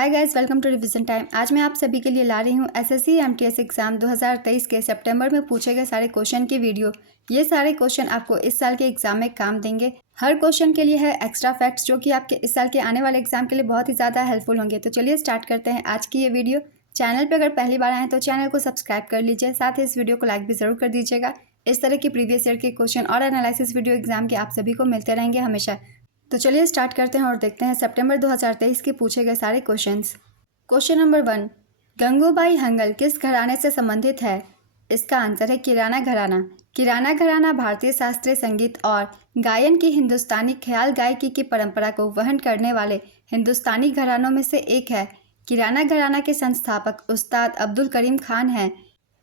Hi guys, welcome to revision time. आज मैं आप सभी के लिए ला रही हूँ एसएससी एमटीएस एग्जाम 2023 के सितंबर में पूछे गए सारे क्वेश्चन की वीडियो। ये सारे क्वेश्चन आपको इस साल के एग्जाम में काम देंगे। हर क्वेश्चन के लिए है एक्स्ट्रा फैक्ट्स जो कि आपके इस साल के आने वाले एग्जाम के लिए बहुत ही ज़्यादा हेल्पफुल होंगे। तो चलिए स्टार्ट करते हैं आज की ये वीडियो। चैनल पर अगर पहली बार आए तो चैनल को सब्सक्राइब कर लीजिए, साथ ही इस वीडियो को लाइक भी ज़रूर कर दीजिएगा। इस तरह की प्रीवियस ईयर के क्वेश्चन और एनालिसिस वीडियो एग्जाम के आप सभी को मिलते रहेंगे हमेशा। तो चलिए स्टार्ट करते हैं और देखते हैं सितंबर 2023 के पूछे गए सारे questions. Question number 1, Gangubai Hangal किस घराने से संबंधित है? इसका आंसर है किराना घराना। किराना घराना भारतीय शास्त्रीय संगीत और गायन की हिंदुस्तानी ख्याल गायकी की परंपरा को वहन करने वाले हिंदुस्तानी घरानों में से एक है। किराना घराना के संस्थापक उस्ताद अब्दुल करीम खान हैं।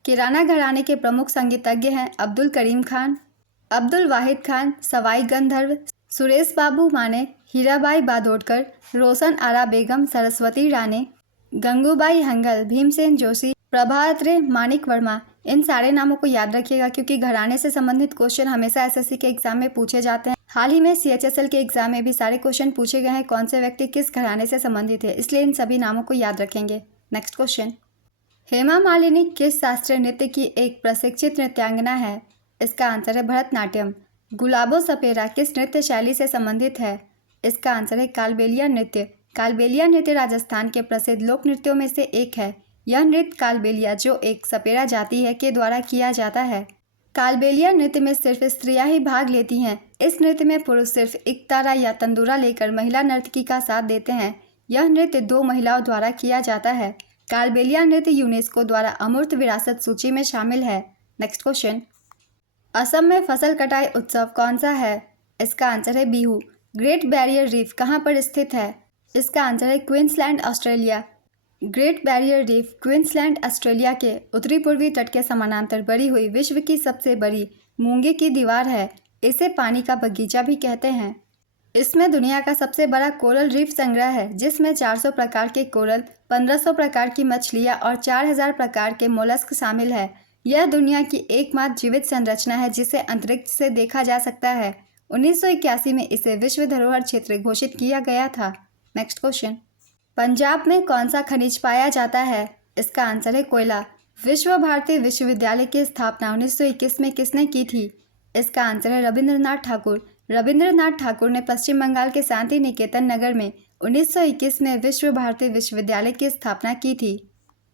किराना घराने के प्रमुख संगीतज्ञ हैं अब्दुल करीम खान, अब्दुल वाहिद खान, सवाई गंधर्व, सुरेश बाबू माने, हीराबाई बादोडकर, रोशन आरा बेगम, सरस्वती राणे, गंगूबाई हंगल, भीमसेन जोशी, प्रभाअत्रे, मानिक वर्मा। इन सारे नामों को याद रखिएगा क्योंकि घराने से संबंधित क्वेश्चन हमेशा एसएससी के एग्जाम में पूछे जाते हैं। हाल ही में सीएचएसएल के एग्जाम में भी सारे क्वेश्चन पूछे गए हैं कौन से व्यक्ति किस घराने से संबंधित है, इसलिए इन सभी नामों को याद रखेंगे। नेक्स्ट क्वेश्चन, हेमा मालिनी किस शास्त्रीय नृत्य की एक प्रशिक्षित नृत्यांगना है? इसका आंसर है भरतनाट्यम। गुलाबो सपेरा किस नृत्य शैली से संबंधित है? इसका आंसर है कालबेलिया नृत्य। कालबेलिया नृत्य राजस्थान के प्रसिद्ध लोक नृत्यों में से एक है। यह नृत्य कालबेलिया जो एक सपेरा जाति है के द्वारा किया जाता है। कालबेलिया नृत्य में सिर्फ स्त्रियां ही भाग लेती हैं। इस नृत्य में पुरुष सिर्फ इकतारा या तंदूरा लेकर महिला नर्तकी का साथ देते हैं। यह नृत्य 2 महिलाओं द्वारा किया जाता है। कालबेलिया नृत्य यूनेस्को द्वारा अमूर्त विरासत सूची में शामिल है। नेक्स्ट क्वेश्चन, असम में फसल कटाई उत्सव कौन सा है? इसका आंसर है बिहू। ग्रेट बैरियर रीफ कहाँ पर स्थित है? इसका आंसर है Queensland, Australia. Great barrier reef Queensland, Australia के उत्तरी पूर्वी तट के समानांतर बढ़ी हुई विश्व की सबसे बड़ी मूंगे की दीवार है। इसे पानी का बगीचा भी कहते हैं। इसमें दुनिया का सबसे बड़ा कोरल रीफ संग्रह है जिसमें 400 प्रकार के कोरल, 1500 प्रकार की मछलियाँ और 4000 प्रकार के मोलस्क शामिल है। यह दुनिया की एकमात्र जीवित संरचना है जिसे अंतरिक्ष से देखा जा सकता है। 1981 में इसे विश्व धरोहर क्षेत्र घोषित किया गया था। नेक्स्ट क्वेश्चन, पंजाब में कौन सा खनिज पाया जाता है? इसका आंसर है कोयला। विश्व भारती विश्वविद्यालय की स्थापना 1921 में किसने की थी? इसका आंसर है रविंद्रनाथ ठाकुर। रविंद्रनाथ ठाकुर ने पश्चिम बंगाल के शांति निकेतन नगर में 1921 में विश्व भारती विश्वविद्यालय की स्थापना की थी।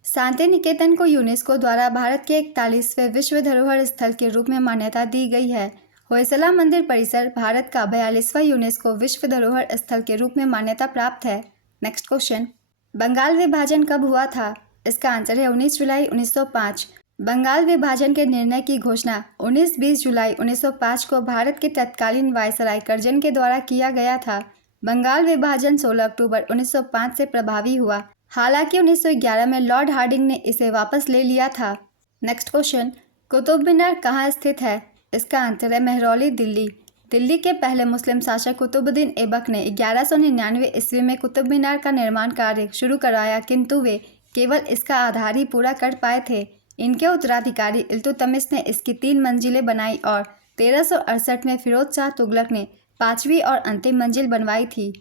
शांति निकेतन को यूनेस्को द्वारा भारत के 41वें विश्व धरोहर स्थल के रूप में मान्यता दी गई है। होयसला मंदिर परिसर भारत का 42वां यूनेस्को विश्व धरोहर स्थल के रूप में मान्यता प्राप्त है। नेक्स्ट क्वेश्चन, बंगाल विभाजन कब हुआ था? इसका आंसर है 19 जुलाई 1905। बंगाल विभाजन के निर्णय की घोषणा 19-20 जुलाई 1905 को भारत के तत्कालीन वायसराय कर्जन के द्वारा किया गया था। बंगाल विभाजन 16 अक्टूबर 1905 से प्रभावी हुआ। हालांकि 1911 में लॉर्ड हार्डिंग ने इसे वापस ले लिया था। नेक्स्ट क्वेश्चन, कुतुब मीनार कहाँ स्थित है? इसका आंसर है महरौली, दिल्ली। दिल्ली के पहले मुस्लिम शासक कुतुबुद्दीन ऐबक ने 1199 ईस्वी में कुतुब मीनार का निर्माण कार्य शुरू कराया, किंतु वे केवल इसका आधार ही पूरा कर पाए थे। इनके उत्तराधिकारी इल्तुतमिश ने इसकी 3 मंजिलें बनाई और 1368 में फिरोज शाह तुगलक ने 5वीं और अंतिम मंजिल बनवाई थी।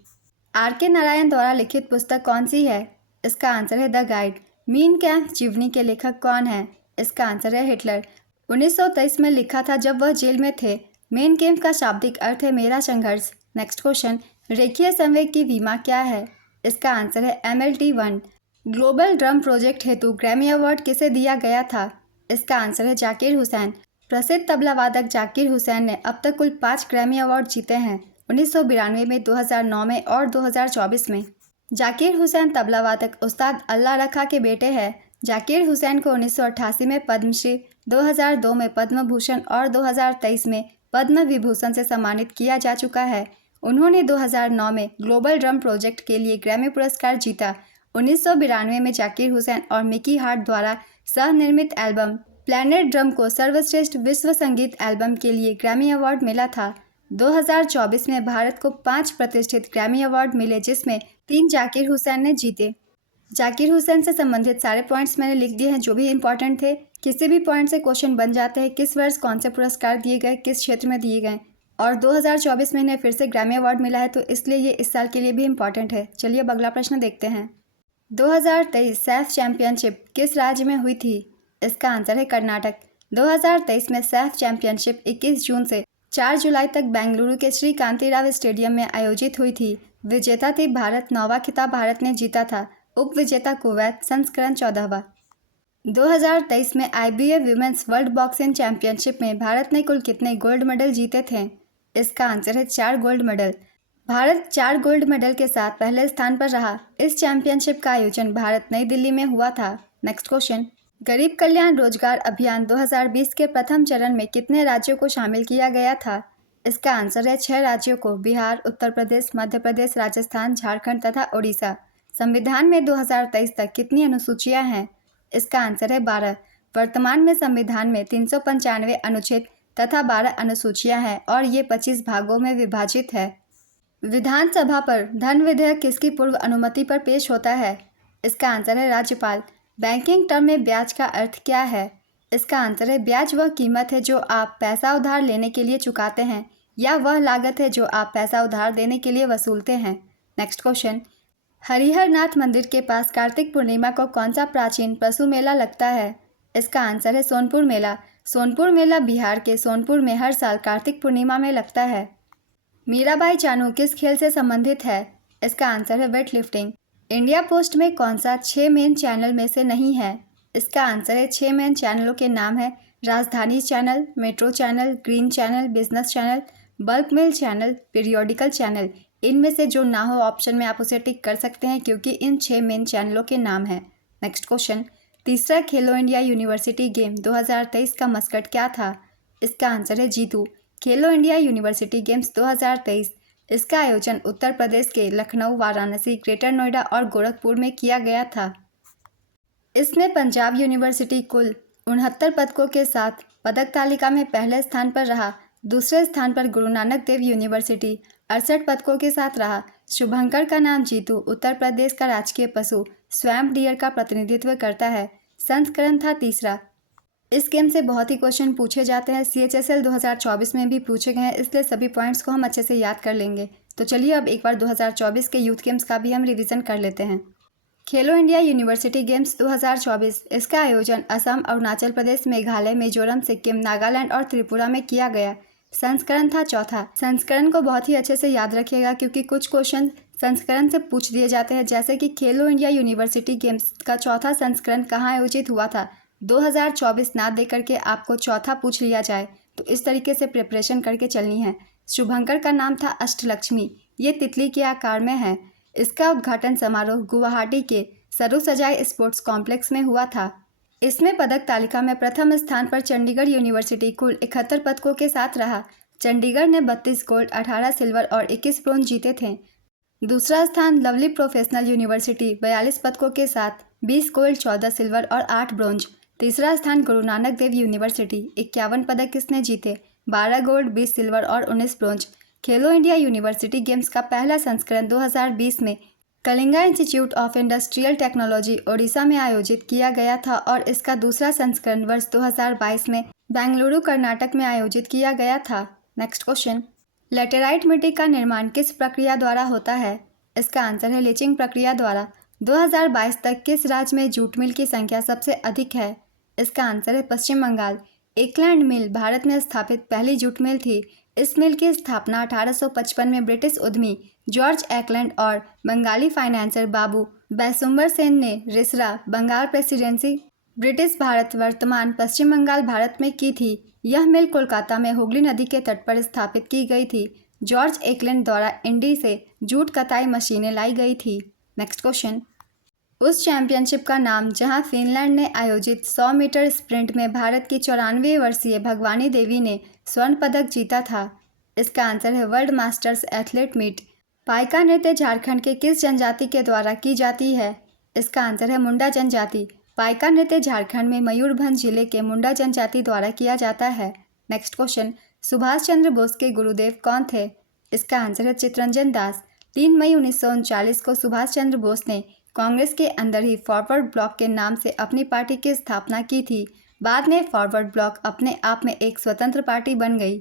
आर.के. नारायण द्वारा लिखित पुस्तक कौन सी है? इसका आंसर है द गाइड। मीन कैंप जीवनी के लेखक कौन है? इसका आंसर है हिटलर। 1923 में लिखा था जब वह जेल में थे। मेन कैंप का शाब्दिक अर्थ है मेरा संघर्ष। नेक्स्ट क्वेश्चन, रेखीय संवेग की विमा क्या है? इसका आंसर है MLT1। ग्लोबल ड्रम प्रोजेक्ट हेतु ग्रैमी अवार्ड किसे दिया गया था? इसका आंसर है जाकिर हुसैन। प्रसिद्ध तबला वादक जाकिर हुसैन ने अब तक कुल 5 ग्रैमी अवार्ड जीते हैं, 1992 में, 2009 में और 2024 में। जाकिर हुसैन तबला वादक उस्ताद अल्लाह रखा के बेटे हैं। जाकिर हुसैन को 1988 में पद्मश्री, 2002 में पद्म भूषण और 2023 में पद्म विभूषण से सम्मानित किया जा चुका है। उन्होंने 2009 में ग्लोबल ड्रम प्रोजेक्ट के लिए ग्रैमी पुरस्कार जीता। 1992 में जाकिर हुसैन और मिकी हार्ट द्वारा सह निर्मित एल्बम प्लैनेट ड्रम को सर्वश्रेष्ठ विश्व संगीत एल्बम के लिए ग्रैमी अवार्ड मिला था। 2024 में भारत को 5 प्रतिष्ठित ग्रैमी अवार्ड मिले जिसमें 3 जाकिर हुसैन ने जीते। जाकिर हुसैन से संबंधित सारे पॉइंट्स मैंने लिख दिए हैं जो भी इंपॉर्टेंट थे। किसी भी पॉइंट से क्वेश्चन बन जाते हैं, किस वर्ष कौन से पुरस्कार दिए गए, किस क्षेत्र में दिए गए, और 2024 में इन्हें फिर से ग्रैमी अवार्ड मिला है तो इसलिए ये इस साल के लिए भी इम्पॉर्टेंट है। चलिए अब अगला प्रश्न देखते हैं। 2023 सैफ चैंपियनशिप किस राज्य में हुई थी? इसका आंसर है कर्नाटक। 2023 में सैफ चैंपियनशिप 21 जून से 4 जुलाई तक बेंगलुरु के श्री कांतीराव स्टेडियम में आयोजित हुई थी। विजेता थी भारत। 9वां खिताब भारत ने जीता था। उप विजेता कुवैत। संस्करण 14वां। 2023 में IBF women's world boxing championship में भारत ने कुल कितने गोल्ड मेडल जीते थे? इसका आंसर है 4 gold medal. Bharat 4 gold medal के साथ पहले स्थान पर रहा। इस चैंपियनशिप का आयोजन भारत नई दिल्ली में हुआ था। नेक्स्ट क्वेश्चन, गरीब कल्याण रोजगार अभियान 2020 के प्रथम चरण में कितने राज्यों को शामिल किया गया था? इसका आंसर है 6 राज्यों को, बिहार, उत्तर प्रदेश, मध्य प्रदेश, राजस्थान, झारखंड तथा ओडिशा। संविधान में 2023 तक कितनी अनुसूचियां हैं? इसका आंसर है 12। वर्तमान में संविधान में 395 अनुच्छेद तथा 12 अनुसूचियां हैं और ये 25 भागों में विभाजित है। विधानसभा पर धन विधेयक किसकी पूर्व अनुमति पर पेश होता है? इसका आंसर है राज्यपाल। बैंकिंग टर्म में ब्याज का अर्थ क्या है? इसका आंसर है ब्याज वह कीमत है जो आप पैसा उधार लेने के लिए चुकाते हैं या वह लागत है जो आप पैसा उधार देने के लिए वसूलते हैं। नेक्स्ट क्वेश्चन, हरिहर नाथ मंदिर के पास कार्तिक पूर्णिमा को कौन सा प्राचीन पशु मेला लगता है? इसका आंसर है सोनपुर मेला। सोनपुर मेला बिहार के सोनपुर में हर साल कार्तिक पूर्णिमा में लगता है। मीराबाई चानू किस खेल से संबंधित है? इसका आंसर है वेट लिफ्टिंग। इंडिया पोस्ट में कौन सा 6 मेन चैनल में से नहीं है? इसका आंसर है 6 मेन चैनलों के नाम है Rajdhani channel, metro channel, green channel, business channel, bulk mail channel, periodical channel. इनमें से जो ना हो ऑप्शन में आप उसे टिक कर सकते हैं क्योंकि इन 6 मेन चैनलों के नाम हैं। नेक्स्ट क्वेश्चन, तीसरा खेलो इंडिया यूनिवर्सिटी गेम 2023 का मस्कट क्या था? इसका आंसर है जीतू। खेलो इंडिया यूनिवर्सिटी गेम्स 2023 इसका आयोजन उत्तर प्रदेश के लखनऊ, वाराणसी, ग्रेटर नोएडा और गोरखपुर में किया गया था। इसमें पंजाब यूनिवर्सिटी कुल 69 पदकों के साथ पदक तालिका में पहले स्थान पर रहा। दूसरे स्थान पर गुरु नानक देव यूनिवर्सिटी 68 पदकों के साथ रहा। शुभंकर का नाम जीतू उत्तर प्रदेश का राजकीय पशु स्वैम्प डियर का प्रतिनिधित्व करता है। संस्करण था तीसरा। इस गेम से बहुत ही क्वेश्चन पूछे जाते हैं। CHSL 2024 में भी पूछे गए हैं, इसलिए सभी पॉइंट्स को हम अच्छे से याद कर लेंगे। तो चलिए अब एक बार 2024 के यूथ गेम्स का भी हम रिवीजन कर लेते हैं। खेलो इंडिया यूनिवर्सिटी गेम्स 2024 इसका आयोजन असम, अरुणाचल प्रदेश, मेघालय, मिजोरम, सिक्किम, नागालैंड और त्रिपुरा में किया गया। संस्करण था चौथा। संस्करण को बहुत ही अच्छे से याद रखिएगा क्योंकि कुछ क्वेश्चन संस्करण से पूछ दिए जाते हैं, जैसे कि खेलो इंडिया यूनिवर्सिटी गेम्स का चौथा संस्करण कहाँ आयोजित हुआ था। 2024 ना दे करके आपको चौथा पूछ लिया जाए तो इस तरीके से प्रिपरेशन करके चलनी है। शुभंकर का नाम था अष्टलक्ष्मी। ये तितली के आकार में है। इसका उद्घाटन समारोह गुवाहाटी के सरू सजाई स्पोर्ट्स कॉम्प्लेक्स में हुआ था। इसमें पदक तालिका में प्रथम स्थान पर चंडीगढ़ यूनिवर्सिटी कुल 71 पदकों के साथ रहा। चंडीगढ़ ने 32 गोल्ड, 18 सिल्वर और 21 ब्रोंज जीते थे। दूसरा स्थान लवली प्रोफेशनल यूनिवर्सिटी 42 पदकों के साथ 20 गोल्ड, 14 सिल्वर और 8 ब्रोंज। तीसरा स्थान गुरु नानक देव यूनिवर्सिटी 51 पदक किसने जीते, 12 गोल्ड, 20 सिल्वर और 19 ब्रोंज। खेलो इंडिया यूनिवर्सिटी गेम्स का पहला संस्करण 2020 में Kalinga institute of industrial technology Odisha में आयोजित किया गया था और इसका दूसरा संस्करण वर्ष 2022 में बेंगलुरु, कर्नाटक में आयोजित किया गया था। नेक्स्ट क्वेश्चन, लेटेराइट मिट्टी का निर्माण किस प्रक्रिया द्वारा होता है? इसका आंसर है लीचिंग प्रक्रिया द्वारा। 2022 तक किस राज्य में जूट मिल की संख्या सबसे अधिक है? इसका आंसर है पश्चिम बंगाल। एकलैंड मिल भारत में स्थापित पहली जूट मिल थी। इस मिल की स्थापना 1855 में ब्रिटिश उद्यमी जॉर्ज एकलैंड और बंगाली फाइनेंसर बाबू बैसुम्बर सेन ने रिसरा, बंगाल प्रेसिडेंसी, ब्रिटिश भारत, वर्तमान पश्चिम बंगाल भारत में की थी। यह मिल कोलकाता में हुगली नदी के तट पर स्थापित की गई थी। जॉर्ज एकलैंड द्वारा इंडी से जूट कताई मशीनें लाई गई थी। नेक्स्ट क्वेश्चन, उस चैंपियनशिप का नाम जहां फिनलैंड ने आयोजित 100 मीटर स्प्रिंट में भारत की 94 वर्षीय भगवानी देवी ने स्वर्ण पदक जीता था। इसका आंसर है world masters athlete meet. Paika नृत्य झारखंड के किस जनजाति के द्वारा की जाती है? इसका आंसर है मुंडा जनजाति। पाइका नृत्य झारखंड में मयूरभंज जिले के मुंडा जनजाति द्वारा किया जाता है। नेक्स्ट क्वेश्चन, सुभाष चंद्र बोस के गुरुदेव कौन थे? इसका आंसर है चित्तरंजन दास। 3 मई 1939 को सुभाष चंद्र बोस ने कांग्रेस के अंदर ही फॉरवर्ड ब्लॉक के नाम से अपनी पार्टी की स्थापना की थी। बाद में फॉरवर्ड ब्लॉक अपने आप में एक स्वतंत्र पार्टी बन गई।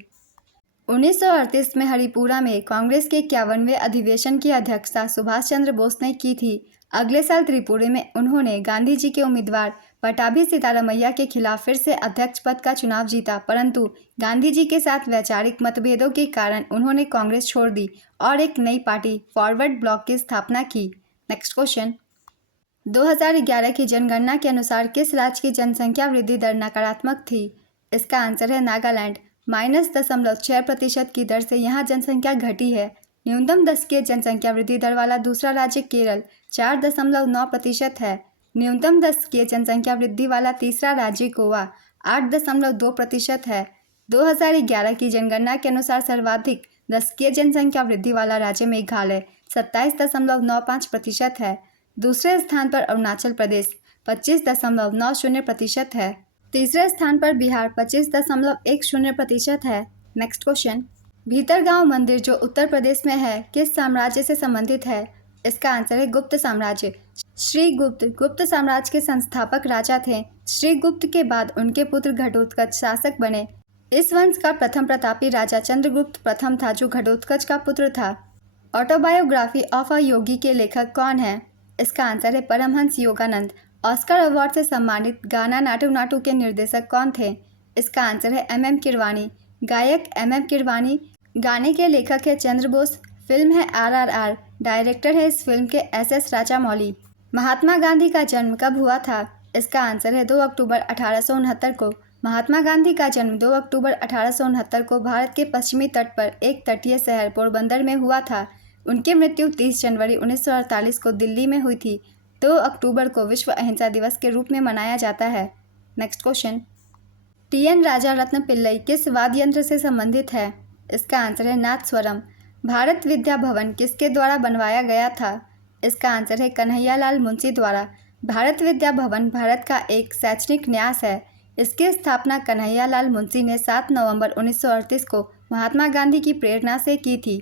1938 में हरिपुरा में कांग्रेस के 51वें अधिवेशन की अध्यक्षता सुभाष चंद्र बोस ने की थी। अगले साल त्रिपुरा में उन्होंने गांधी जी के उम्मीदवार पट्टाभी सीतारामैया के खिलाफ फिर से अध्यक्ष पद का चुनाव जीता, परंतु गांधी जी के साथ वैचारिक मतभेदों के कारण उन्होंने कांग्रेस छोड़ दी और एक नई पार्टी फॉरवर्ड ब्लॉक की स्थापना की। नेक्स्ट क्वेश्चन, 2011 की जनगणना के अनुसार किस राज्य की जनसंख्या वृद्धि दर नकारात्मक थी? इसका आंसर है नागालैंड। -6% की दर से यहाँ जनसंख्या घटी है। न्यूनतम दशकीय जनसंख्या वृद्धि दर वाला दूसरा राज्य केरल 4.9% है। न्यूनतम दशकीय जनसंख्या वृद्धि वाला तीसरा राज्य गोवा 8.2% है। 2011 की जनगणना के अनुसार सर्वाधिक दशकीय जनसंख्या वृद्धि वाला राज्य मेघालय 27.95% है। दूसरे स्थान पर अरुणाचल प्रदेश 25.90% है। तीसरे स्थान पर बिहार 25.10% है। नेक्स्ट क्वेश्चन, भीतरगांव मंदिर जो उत्तर प्रदेश में है किस साम्राज्य से संबंधित है? इसका आंसर है गुप्त साम्राज्य। श्रीगुप्त गुप्त साम्राज्य के संस्थापक राजा थे। श्रीगुप्त के बाद उनके पुत्र घटोत्कच शासक बने। इस वंश का प्रथम प्रतापी राजा चंद्रगुप्त प्रथम था जो घटोत्कच का पुत्र था। ऑटोबायोग्राफी ऑफ अ योगी के लेखक कौन है? इसका आंसर है परमहंस योगानंद। ऑस्कर अवार्ड से सम्मानित गाना नाटू नाटू के निर्देशक कौन थे? इसका आंसर है MM किरवानी। गायक MM किरवानी, गाने के लेखक है चंद्र बोस। फिल्म है RRR। डायरेक्टर है इस फिल्म के SS राजामौली। महात्मा गांधी का जन्म कब हुआ था? इसका आंसर है 2 अक्टूबर 1869 को। महात्मा गांधी का जन्म 2 अक्टूबर 1869 को भारत के पश्चिमी तट पर एक तटीय शहर पोरबंदर में हुआ था। उनकी मृत्यु 30 जनवरी 1948 को दिल्ली में हुई थी। 2 अक्टूबर को विश्व अहिंसा दिवस के रूप में मनाया जाता है। नेक्स्ट क्वेश्चन, TN राजा रत्न पिल्लई किस वाद्य यंत्र से संबंधित है? इसका आंसर है नादस्वरम। भारत विद्या भवन किसके द्वारा बनवाया गया था? इसका आंसर है कन्हैयालाल मुंशी द्वारा। भारत विद्या भवन भारत का एक शैक्षणिक न्यास है। इसकी स्थापना कन्हैयालाल मुंशी ने 7 नवंबर 1938 को महात्मा गांधी की प्रेरणा से की थी।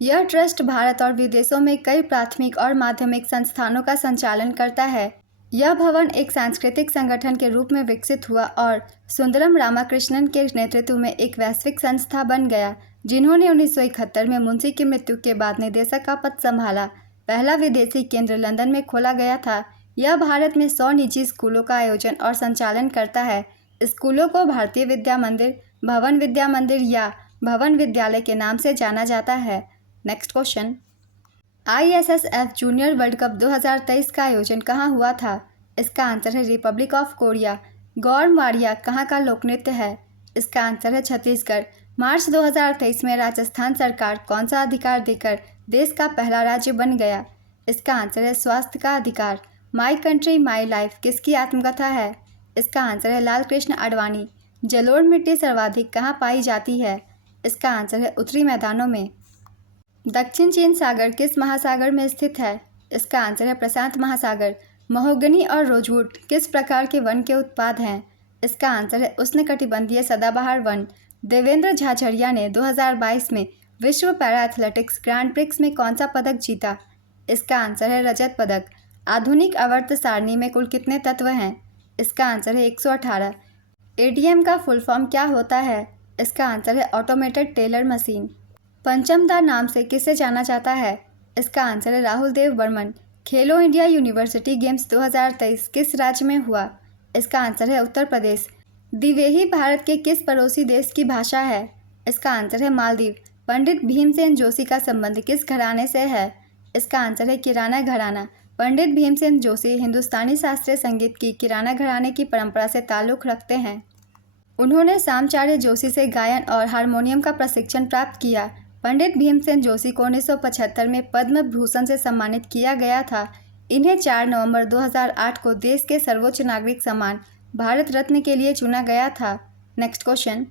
यह ट्रस्ट भारत और विदेशों में कई प्राथमिक और माध्यमिक संस्थानों का संचालन करता है। यह भवन एक सांस्कृतिक संगठन के रूप में विकसित हुआ और सुंदरम रामाकृष्णन के नेतृत्व में एक वैश्विक संस्था बन गया, जिन्होंने 1971 में मुंशी की मृत्यु के बाद निदेशक का पद संभाला। पहला विदेशी केंद्र लंदन में खोला गया था। यह भारत में 100 निजी स्कूलों का आयोजन और संचालन करता है। स्कूलों को भारतीय विद्या मंदिर, भवन विद्या मंदिर या भवन विद्यालय के नाम से जाना जाता है। Next question, ISSF junior world cup 2023 का आयोजन कहाँ हुआ था? इसका आंसर है रिपब्लिक ऑफ कोरिया। गौर मारिया कहाँ का लोक नृत्य है? इसका आंसर है छत्तीसगढ़। मार्च 2023 में राजस्थान सरकार कौन सा अधिकार देकर देश का पहला राज्य बन गया? इसका आंसर है स्वास्थ्य का अधिकार। माई कंट्री माई लाइफ किसकी आत्मकथा है? इसका आंसर है लाल कृष्ण आडवाणी। जलोढ़ मिट्टी सर्वाधिक कहाँ पाई जाती है? इसका आंसर है उत्तरी मैदानों में। दक्षिण चीन सागर किस महासागर में स्थित है? इसका आंसर है प्रशांत महासागर। महोगनी और रोजवुड किस प्रकार के वन के उत्पाद हैं? इसका आंसर है उष्णकटिबंधीय सदाबहार वन। देवेंद्र झाझड़िया ने 2022 में विश्व पैरा एथलेटिक्स ग्रैंड प्रिक्स में कौन सा पदक जीता? इसका आंसर है रजत पदक। आधुनिक आवर्त सारणी में कुल कितने तत्व हैं? इसका आंसर है 118। ATM का फुल फॉर्म क्या होता है? इसका आंसर है ऑटोमेटेड टेलर मशीन। पंचमदा नाम से किसे जाना जाता है? इसका आंसर है राहुल देव बर्मन। खेलो इंडिया यूनिवर्सिटी गेम्स 2023 किस राज्य में हुआ? इसका आंसर है उत्तर प्रदेश। दिवेही भारत के किस पड़ोसी देश की भाषा है? इसका आंसर है मालदीव। पंडित भीमसेन जोशी का संबंध किस घराने से है? इसका आंसर है किराना घराना। पंडित भीमसेन जोशी हिंदुस्तानी शास्त्रीय संगीत की किराना घराने की परंपरा से ताल्लुक़ रखते हैं। उन्होंने सामचार्य जोशी से गायन और हारमोनियम का प्रशिक्षण प्राप्त किया। पंडित भीमसेन जोशी को 1975 में पद्म भूषण से सम्मानित किया गया था। इन्हें 4 नवंबर 2008 को देश के सर्वोच्च नागरिक सम्मान भारत रत्न के लिए चुना गया था। नेक्स्ट क्वेश्चन,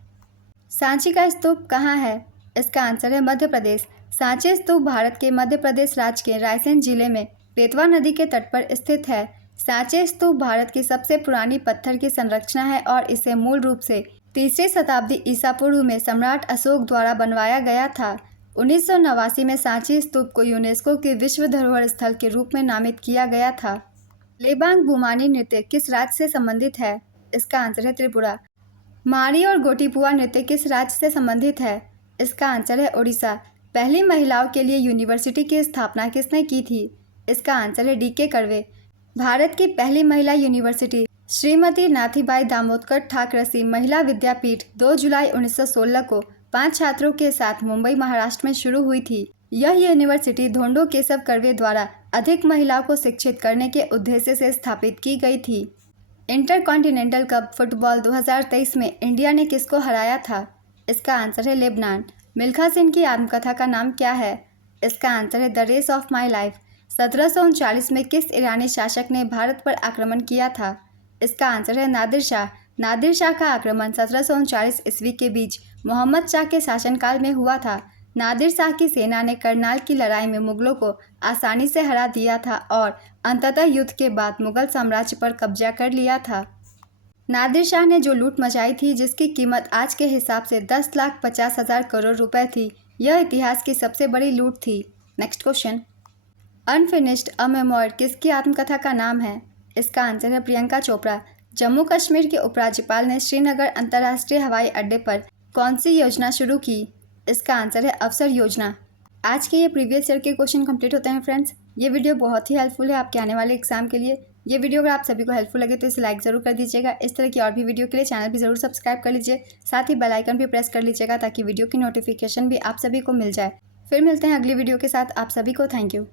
सांची का स्तूप कहाँ है? इसका आंसर है मध्य प्रदेश। सांची स्तूप भारत के मध्य प्रदेश राज्य के रायसेन जिले में बेतवा नदी के तट पर स्थित है। सांची स्तूप भारत की सबसे पुरानी पत्थर की संरचना है और इसे मूल रूप से 3री शताब्दी ईसा पूर्व में सम्राट अशोक द्वारा बनवाया गया था। 1989 में सांची स्तूप को यूनेस्को के विश्व धरोहर स्थल के रूप में नामित किया गया था। लेबांग बुमानी नृत्य किस राज्य से संबंधित है? इसका आंसर है त्रिपुरा। मारी और गोटीपुआ नृत्य किस राज्य से संबंधित है? इसका आंसर है ओडिशा। पहली महिलाओं के लिए यूनिवर्सिटी की स्थापना किसने की थी? इसका आंसर है DK कर्वे। भारत की पहली महिला यूनिवर्सिटी श्रीमती नाथीबाई दामोदकर ठाकरसी महिला विद्यापीठ 2 जुलाई 1916 को 5 छात्रों के साथ मुंबई महाराष्ट्र में शुरू हुई थी। यह यूनिवर्सिटी धोंडो केशव कर्वे द्वारा अधिक महिलाओं को शिक्षित करने के उद्देश्य से स्थापित की गई थी। इंटरकॉन्टिनेंटल कप फुटबॉल 2023 में इंडिया ने किसको हराया था? इसका आंसर है लेबनान। मिल्खा सिंह की आत्मकथा का नाम क्या है? इसका आंसर है the race of my life. 1739 में किस ईरानी शासक ने भारत पर आक्रमण किया था? इसका आंसर है नादिर शाह। नादिर शाह का आक्रमण 1739 ईस्वी के बीच मोहम्मद शाह के शासनकाल में हुआ था। नादिर शाह की सेना ने करनाल की लड़ाई में मुगलों को आसानी से हरा दिया था और अंततः युद्ध के बाद मुगल साम्राज्य पर कब्जा कर लिया था। नादिर शाह ने जो लूट मचाई थी जिसकी कीमत आज के हिसाब से 10,50,000 करोड़ रुपए थी, यह इतिहास की सबसे बड़ी लूट थी। नेक्स्ट क्वेश्चन, अनफिनिश्ड अ मेमोयर किसकी आत्मकथा का नाम है? इसका आंसर है प्रियंका चोपड़ा। जम्मू कश्मीर के उपराज्यपाल ने श्रीनगर अंतर्राष्ट्रीय हवाई अड्डे पर कौन सी योजना शुरू की? इसका आंसर है अवसर योजना। आज के ये प्रीवियस ईयर के क्वेश्चन कंप्लीट होते हैं फ्रेंड्स। ये वीडियो बहुत ही हेल्पफुल है आपके आने वाले एग्जाम के लिए। ये वीडियो अगर आप सभी को हेल्पफुल लगे तो इसे लाइक ज़रूर कर दीजिएगा। इस तरह की और भी वीडियो के लिए चैनल भी ज़रूर सब्सक्राइब कर लीजिए, साथ ही बेल आइकन भी प्रेस कर लीजिएगा ताकि वीडियो की नोटिफिकेशन भी आप सभी को मिल जाए। फिर मिलते हैं अगली वीडियो के साथ। आप सभी को थैंक यू।